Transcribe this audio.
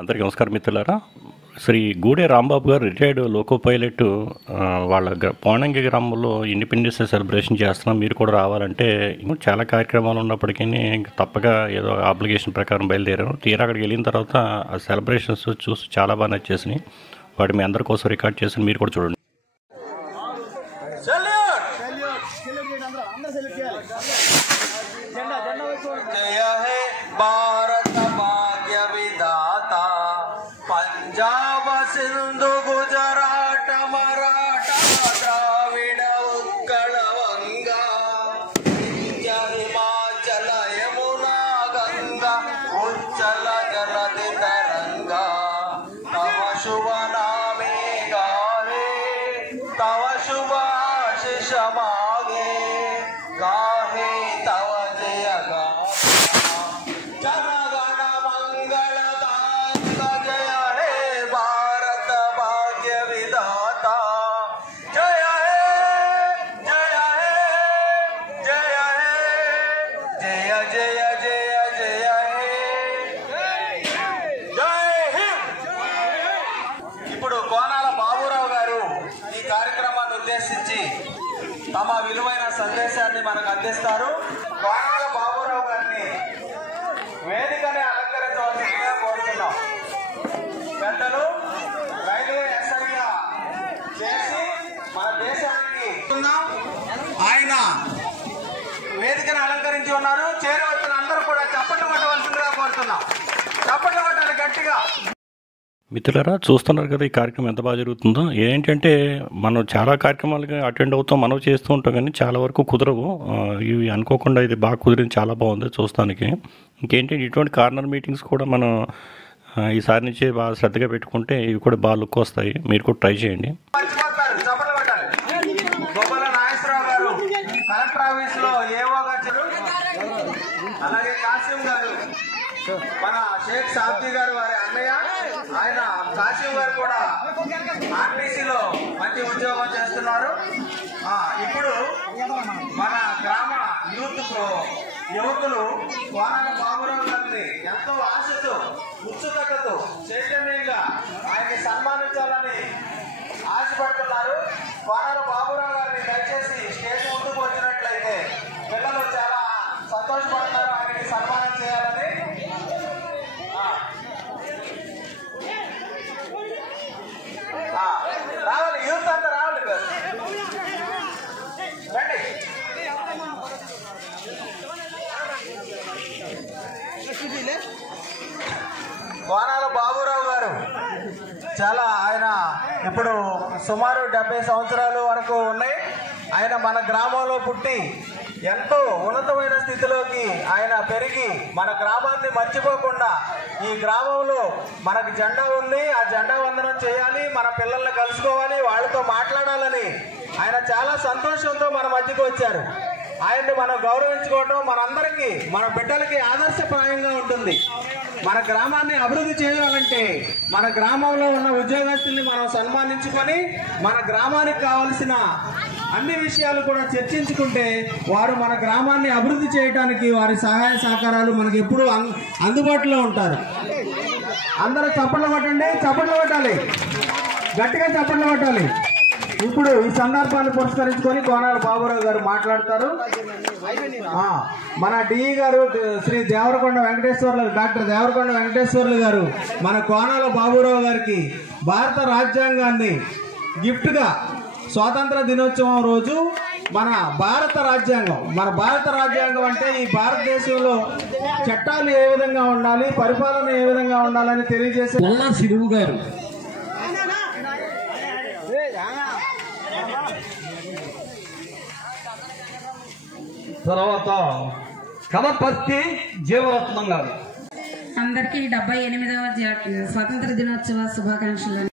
అందరికీ నమస్కారం మిత్రులారా. శ్రీ గూడె రాంబాబు గారు రిటైర్డ్ లోకో పైలట్. వాళ్ళ పోనంగి గ్రామంలో ఇండిపెండెన్స్ డే సెలబ్రేషన్ చేస్తున్నాం, మీరు కూడా రావాలంటే చాలా కార్యక్రమాలు ఉన్నప్పటికీ తప్పక ఏదో అప్లికేషన్ ప్రకారం బయలుదేరాను. తీరా అక్కడికి వెళ్ళిన తర్వాత ఆ సెలబ్రేషన్స్ చూసి చాలా బాగా నచ్చేసినాయి. వాటి మీ అందరి కోసం రికార్డ్ చేసి మీరు కూడా చూడండి. पंजाब सिंधु गुजरात मराठा द्राविड उत्कल वंगा हिमाचल यमुना गंगा उच्चल जलधि तरंगा तव शुभ नामे गाहे तव शुभ आशीष मागे गाहे तव जय गा కోనాల బాబురావు గారు ఈ కార్యక్రమాన్ని ఉద్దేశించి తమ విలువైన సందేశాన్ని మనకు అందిస్తారు. కోనాల బాబురావు గారిని వేదికని అలంకరించవలసిందిగా కోరుతున్నాం. పెద్దలు రైల్వే ఎస్ఐగా చేసి మన దేశానికి ఆయన వేదికను అలంకరించి ఉన్నారు. చేరవచ్చిన అందరూ కూడా చప్పట్లు కొట్టవలసిందిగా కోరుతున్నాం. చప్పట్లు కొట్టాలి గట్టిగా. మిత్రులారా, చూస్తున్నారు కదా ఈ కార్యక్రమం ఎంత బాగా జరుగుతుందో. ఏంటంటే మనం చాలా కార్యక్రమాలకి అటెండ్ అవుతాం, మనం చేస్తూ ఉంటాం, కానీ చాలా వరకు కుదరవు. ఇవి అనుకోకుండా ఇది బాగా కుదిరింది, చాలా బాగుంది చూస్తానికి. ఇంకేంటి, ఇటువంటి కార్నర్ మీటింగ్స్ కూడా మనం ఈసారి నుంచి బాగా శ్రద్ధగా పెట్టుకుంటే ఇవి కూడా బాగా లుక్ వస్తాయి. మీరు కూడా ట్రై చేయండి. అలాగే కాసిం గారు, మన షేక్ సాబ్జీ గారు వారి అన్నయ్య, ఆయన కాసిం గారు కూడా ఆర్టీసీలో మంచి ఉద్యోగం చేస్తున్నారు. ఇప్పుడు మన గ్రామ యువకులు కోనాల బాబురావు గారిని ఎంతో ఆశతో ఉత్సుకతతో చైతన్యంగా ఆయన్ని సన్మానించాలని ఆశపడుతున్నారు. కోనాల బాబురావు గారిని దయచేసి స్టేజ్ ముందుకు వచ్చినట్లయితే పిల్లలు చాలా సంతోషపడతారు. ఆయనకి సన్మానం చేయాలని రావాలి, యూత్ అంతా రావాలి, రండి. కోనాల బాబురావు గారు చాలా ఆయన ఇప్పుడు సుమారు 70 సంవత్సరాల వరకు ఉన్నాయి. ఆయన మన గ్రామంలో పుట్టి ఎంతో ఉన్నతమైన స్థితిలోకి ఆయన పెరిగి మన గ్రామాన్ని మర్చిపోకుండా ఈ గ్రామంలో మనకు జెండా ఉంది, ఆ జెండా వందనం చేయాలి, మన పిల్లల్ని కలుసుకోవాలి, వాళ్ళతో మాట్లాడాలని ఆయన చాలా సంతోషంతో మన మధ్యకు వచ్చారు. ఆయన్ని మనం గౌరవించుకోవటం మనందరికీ, మన బిడ్డలకి ఆదర్శప్రాయంగా ఉంటుంది. మన గ్రామాన్ని అభివృద్ధి చేయాలంటే మన గ్రామంలో ఉన్న ఉద్యోగస్తుల్ని మనం సన్మానించుకొని మన గ్రామానికి కావలసిన అన్ని విషయాలు కూడా చర్చించుకుంటే వారు మన గ్రామాన్ని అభివృద్ధి చేయడానికి వారి సహాయ సహకారాలు మనకి ఎప్పుడూ అందుబాటులో ఉంటారు. అందరూ చప్పట్లు కొట్టండి, చప్పట్లు కొట్టాలి, గట్టిగా చప్పట్లు కొట్టాలి. ఇప్పుడు ఈ సందర్భాన్ని పురస్కరించుకొని కోనాల బాబురావు గారు మాట్లాడతారు. మన డిఈ గారు శ్రీ దేవరకొండ వెంకటేశ్వర్లు, డాక్టర్ దేవరకొండ వెంకటేశ్వర్లు గారు మన కోనాల బాబురావు గారికి భారత రాజ్యాంగాన్ని గిఫ్ట్గా స్వాతంత్ర దినోత్సవం రోజు మన భారత రాజ్యాంగం అంటే ఈ భారతదేశంలో చట్టాలు ఏ విధంగా ఉండాలి, పరిపాలన ఏ విధంగా ఉండాలని తెలియజేసే సిరువు గారు. తర్వాత కనపర్తి జీవరత్నం గారు. అందరికీ 78వ స్వాతంత్ర దినోత్సవ శుభాకాంక్షలు.